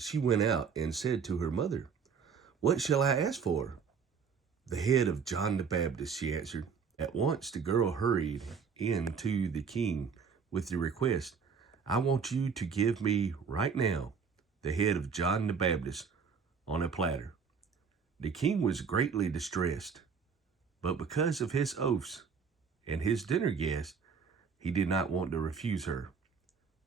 she went out and said to her mother, "What shall I ask for?" "The head of John the Baptist," she answered. At once the girl hurried in to the king with the request, "I want you to give me right now the head of John the Baptist on a platter." The king was greatly distressed, but because of his oaths and his dinner guests, he did not want to refuse her.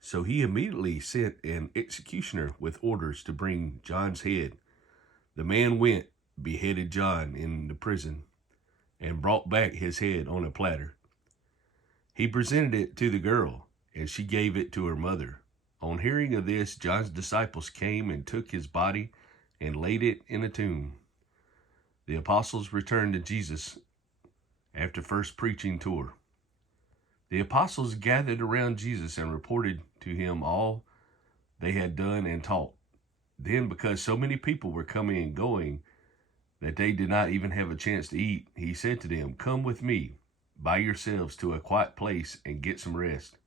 So he immediately sent an executioner with orders to bring John's head. The man went, beheaded John in the prison, and brought back his head on a platter. He presented it to the girl, and she gave it to her mother. On hearing of this, John's disciples came and took his body and laid it in a tomb. The apostles returned to Jesus after first preaching to her. The apostles gathered around Jesus and reported to him all they had done and taught. Then, because so many people were coming and going that they did not even have a chance to eat, he said to them, "Come with me by yourselves to a quiet place and get some rest."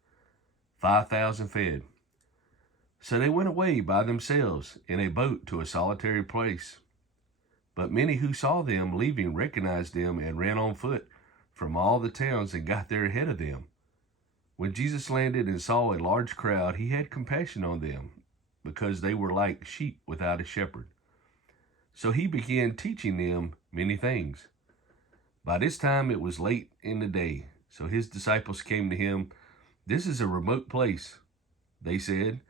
5,000 fed. So they went away by themselves in a boat to a solitary place. But many who saw them leaving recognized them and ran on foot from all the towns and got there ahead of them. When Jesus landed and saw a large crowd, he had compassion on them, because they were like sheep without a shepherd. So he began teaching them many things. By this time it was late in the day, so his disciples came to him. "This is a remote place," they said,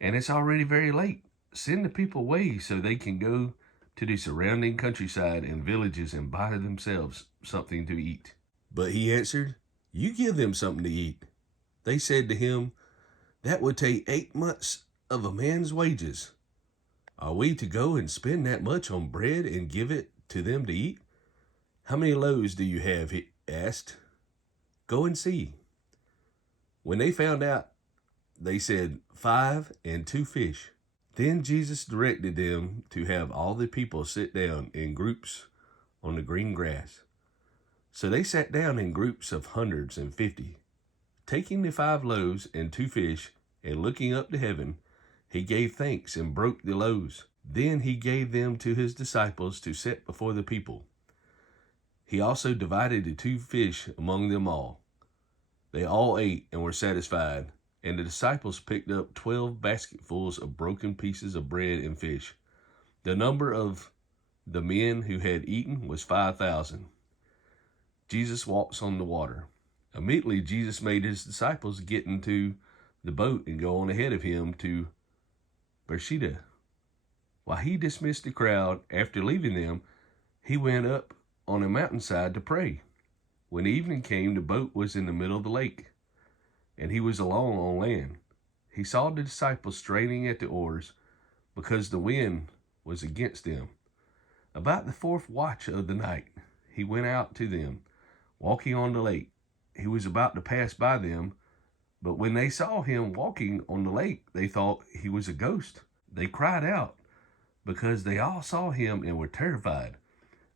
"and it's already very late. Send the people away so they can go to the surrounding countryside and villages and buy themselves something to eat." But he answered, "You give them something to eat." They said to him, "That would take 8 months of a man's wages. Are we to go and spend that much on bread and give it to them to eat?" "How many loaves do you have?" he asked. "Go and see." When they found out, they said, 5 and 2 fish. Then Jesus directed them to have all the people sit down in groups on the green grass. So they sat down in groups of hundreds and 50. Taking the 5 loaves and 2 fish, and looking up to heaven, he gave thanks and broke the loaves. Then he gave them to his disciples to set before the people. He also divided the 2 fish among them all. They all ate and were satisfied, and the disciples picked up 12 basketfuls of broken pieces of bread and fish. The number of the men who had eaten was 5,000. Jesus walks on the water. Immediately, Jesus made his disciples get into the boat and go on ahead of him to Bethsaida. While he dismissed the crowd, after leaving them, he went up on a mountainside to pray. When evening came, the boat was in the middle of the lake, and he was alone on land. He saw the disciples straining at the oars because the wind was against them. About the 4th watch of the night, he went out to them, walking on the lake. He was about to pass by them, but when they saw him walking on the lake, they thought he was a ghost. They cried out because they all saw him and were terrified.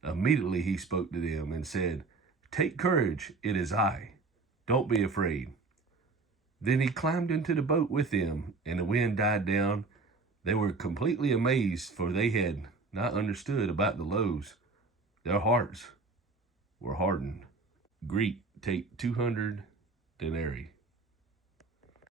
Immediately he spoke to them and said, "Take courage, it is I. Don't be afraid." Then he climbed into the boat with them, and the wind died down. They were completely amazed, for they had not understood about the loaves. Their hearts were hardened. Greek, take 200 denarii.